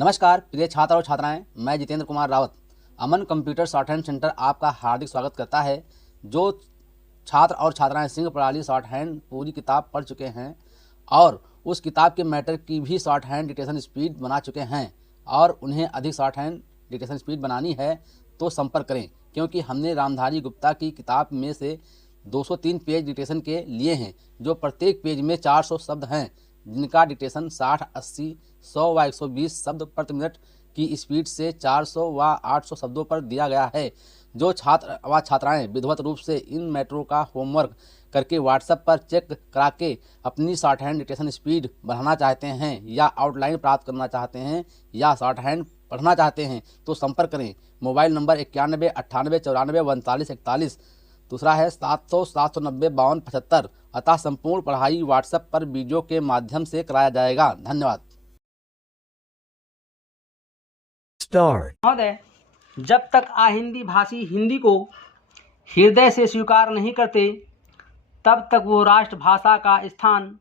नमस्कार प्रिय छात्र और छात्राएं, मैं जितेंद्र कुमार रावत अमन कंप्यूटर शॉर्ट हैंड सेंटर आपका हार्दिक स्वागत करता है। जो छात्र और छात्राएं सिंह प्रणाली शॉर्ट हैंड पूरी किताब पढ़ चुके हैं और उस किताब के मैटर की भी शॉर्ट हैंड डिक्टेशन स्पीड बना चुके हैं और उन्हें अधिक शॉर्ट हैंड डिक्टेशन स्पीड बनानी है तो संपर्क करें, क्योंकि हमने रामधारी गुप्ता की किताब में से 203 पेज डिक्टेशन के लिए हैं, जो प्रत्येक पेज में 400 शब्द हैं, जिनका डिक्टेशन 60, 80, 100 व 120 शब्द प्रति मिनट की स्पीड से 400 व 800 शब्दों पर दिया गया है। जो छात्र व छात्राएं विधिवत रूप से इन मैटरों का होमवर्क करके व्हाट्सएप पर चेक करा के अपनी शॉर्ट हैंड डिक्टेशन स्पीड बढ़ाना चाहते हैं या आउटलाइन प्राप्त करना चाहते हैं या शॉर्ट हैंड पढ़ना चाहते हैं तो संपर्क करें। मोबाइल नंबर 91 98 94 39 41, दूसरा है 700 790 52 75। अतः संपूर्ण पढ़ाई व्हाट्सएप पर वीडियो के माध्यम से कराया जाएगा। धन्यवाद। महोदय, जब तक आहिंदी भाषी हिंदी को हृदय से स्वीकार नहीं करते तब तक वो राष्ट्रभाषा का स्थान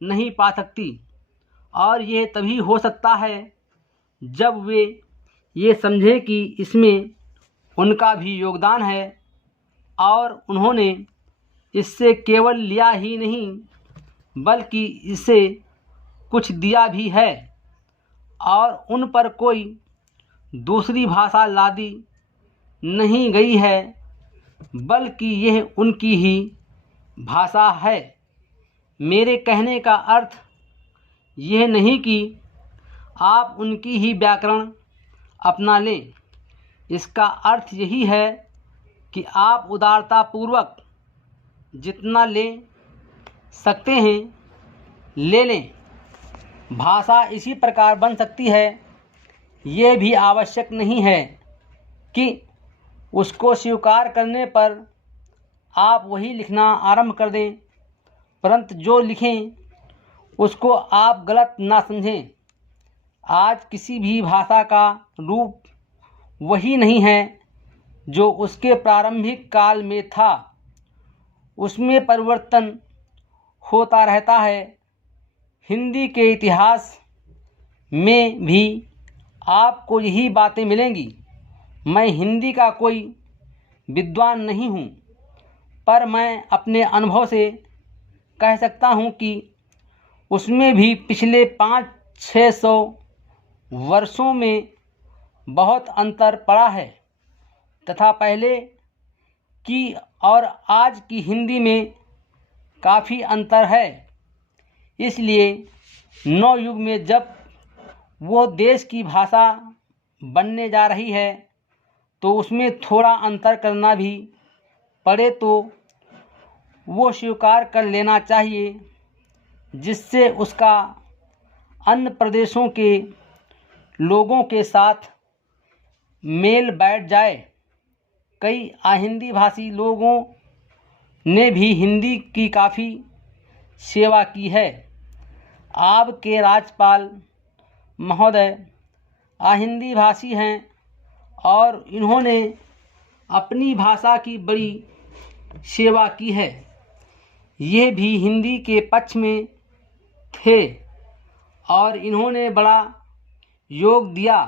नहीं पा सकती, और यह तभी हो सकता है जब वे ये समझें कि इसमें उनका भी योगदान है और उन्होंने इससे केवल लिया ही नहीं बल्कि इससे कुछ दिया भी है, और उन पर कोई दूसरी भाषा लादी नहीं गई है बल्कि यह उनकी ही भाषा है। मेरे कहने का अर्थ यह नहीं कि आप उनकी ही व्याकरण अपना लें। इसका अर्थ यही है कि आप उदारतापूर्वक जितना ले सकते हैं ले लें। भाषा इसी प्रकार बन सकती है, ये भी आवश्यक नहीं है कि उसको स्वीकार करने पर आप वही लिखना आरंभ कर दें, परंतु जो लिखें उसको आप गलत ना समझें। आज किसी भी भाषा का रूप वही नहीं है जो उसके प्रारंभिक काल में था, उसमें परिवर्तन होता रहता है। हिंदी के इतिहास में भी आपको यही बातें मिलेंगी। मैं हिंदी का कोई विद्वान नहीं हूँ, पर मैं अपने अनुभव से कह सकता हूँ कि उसमें भी पिछले 500-600 वर्षों में बहुत अंतर पड़ा है तथा पहले की और आज की हिंदी में काफ़ी अंतर है। इसलिए नवयुग में जब वो देश की भाषा बनने जा रही है तो उसमें थोड़ा अंतर करना भी पड़े तो वो स्वीकार कर लेना चाहिए, जिससे उसका अन्य प्रदेशों के लोगों के साथ मेल बैठ जाए। कई आहिंदी भाषी लोगों ने भी हिंदी की काफ़ी सेवा की है। आपके राज्यपाल महोदय आहिंदी भाषी हैं और इन्होंने अपनी भाषा की बड़ी सेवा की है। ये भी हिंदी के पक्ष में थे और इन्होंने बड़ा योग दिया,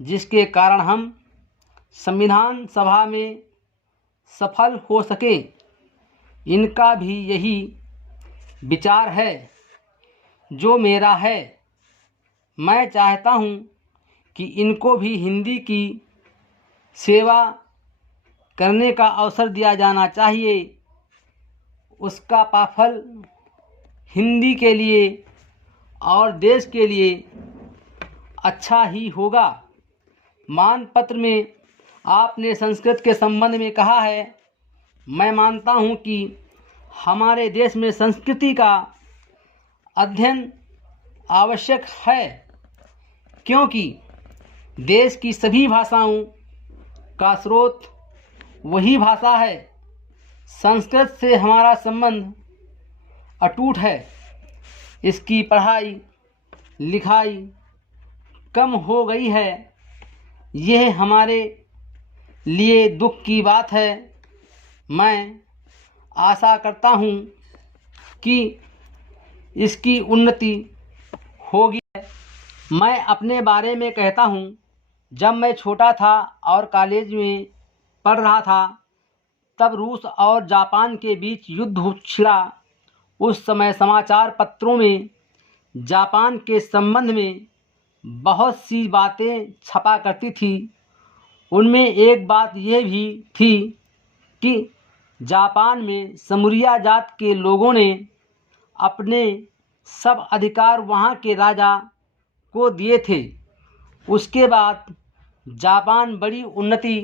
जिसके कारण हम संविधान सभा में सफल हो सके। इनका भी यही विचार है जो मेरा है। मैं चाहता हूँ कि इनको भी हिंदी की सेवा करने का अवसर दिया जाना चाहिए। उसका पाफल हिंदी के लिए और देश के लिए अच्छा ही होगा। मानपत्र में आपने संस्कृत के संबंध में कहा है। मैं मानता हूँ कि हमारे देश में संस्कृति का अध्ययन आवश्यक है, क्योंकि देश की सभी भाषाओं का स्रोत वही भाषा है। संस्कृत से हमारा संबंध अटूट है। इसकी पढ़ाई लिखाई कम हो गई है, यह हमारे लिए दुख की बात है। मैं आशा करता हूँ कि इसकी उन्नति होगी। मैं अपने बारे में कहता हूँ। जब मैं छोटा था और कॉलेज में पढ़ रहा था, तब रूस और जापान के बीच युद्ध छिड़ा। उस समय समाचार पत्रों में जापान के संबंध में बहुत सी बातें छपा करती थी। उनमें एक बात यह भी थी कि जापान में समूरिया जात के लोगों ने अपने सब अधिकार वहाँ के राजा को दिए थे। उसके बाद जापान बड़ी उन्नति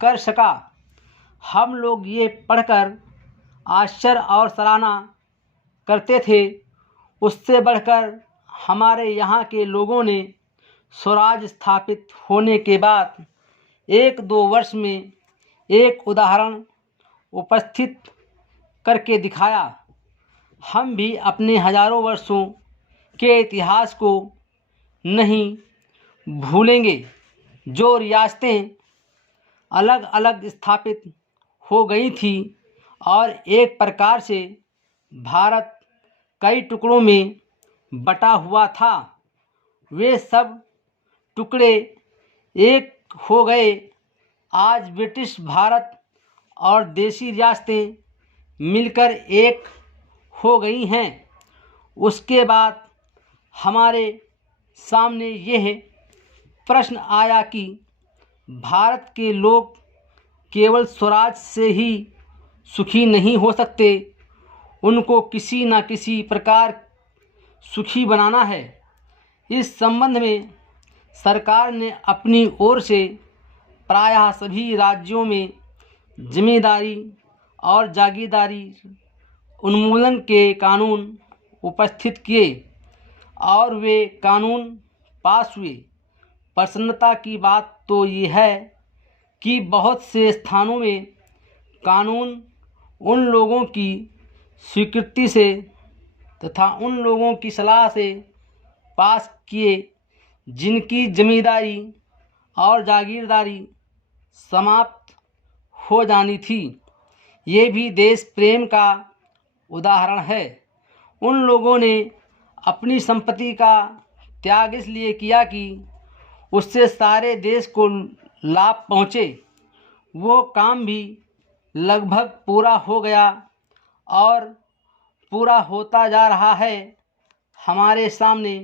कर सका। हम लोग ये पढ़कर आश्चर्य और सराहना करते थे। उससे बढ़कर हमारे यहाँ के लोगों ने स्वराज स्थापित होने के बाद 1-2 वर्ष में एक उदाहरण उपस्थित करके दिखाया। हम भी अपने हजारों वर्षों के इतिहास को नहीं भूलेंगे। जो रियासतें अलग अलग स्थापित हो गई थी और एक प्रकार से भारत कई टुकड़ों में बटा हुआ था, वे सब टुकड़े एक हो गए। आज ब्रिटिश भारत और देशी रियासतें मिलकर एक हो गई हैं। उसके बाद हमारे सामने यह प्रश्न आया कि भारत के लोग केवल स्वराज से ही सुखी नहीं हो सकते, उनको किसी न किसी प्रकार सुखी बनाना है। इस संबंध में सरकार ने अपनी ओर से प्रायः सभी राज्यों में जिम्मेदारी और जागीरदारी उन्मूलन के कानून उपस्थित किए और वे कानून पास हुए। प्रसन्नता की बात तो ये है कि बहुत से स्थानों में कानून उन लोगों की स्वीकृति से तथा उन लोगों की सलाह से पास किए जिनकी जमींदारी और जागीरदारी समाप्त हो जानी थी। ये भी देश प्रेम का उदाहरण है। उन लोगों ने अपनी संपत्ति का त्याग इसलिए किया कि उससे सारे देश को लाभ पहुँचे। वो काम भी लगभग पूरा हो गया और पूरा होता जा रहा है। हमारे सामने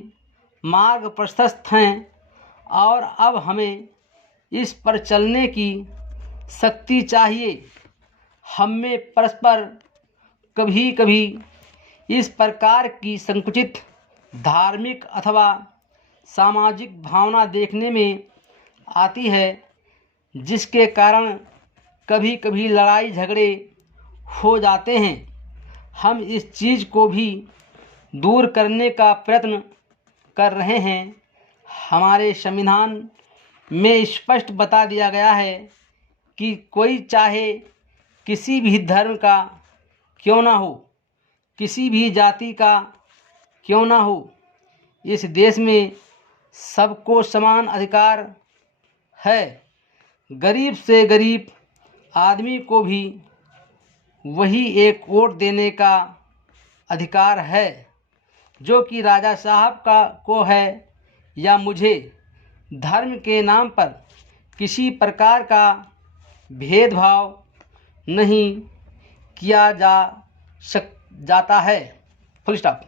मार्ग प्रशस्त हैं और अब हमें इस पर चलने की शक्ति चाहिए। हम में परस्पर कभी कभी इस प्रकार की संकुचित धार्मिक अथवा सामाजिक भावना देखने में आती है, जिसके कारण कभी कभी लड़ाई झगड़े हो जाते हैं। हम इस चीज़ को भी दूर करने का प्रयत्न कर रहे हैं। हमारे संविधान में स्पष्ट बता दिया गया है कि कोई चाहे किसी भी धर्म का क्यों ना हो, किसी भी जाति का क्यों ना हो, इस देश में सबको समान अधिकार है। गरीब से गरीब आदमी को भी वही एक वोट देने का अधिकार है जो कि राजा साहब को है या मुझे। धर्म के नाम पर किसी प्रकार का भेदभाव नहीं किया जाता है। Full stop.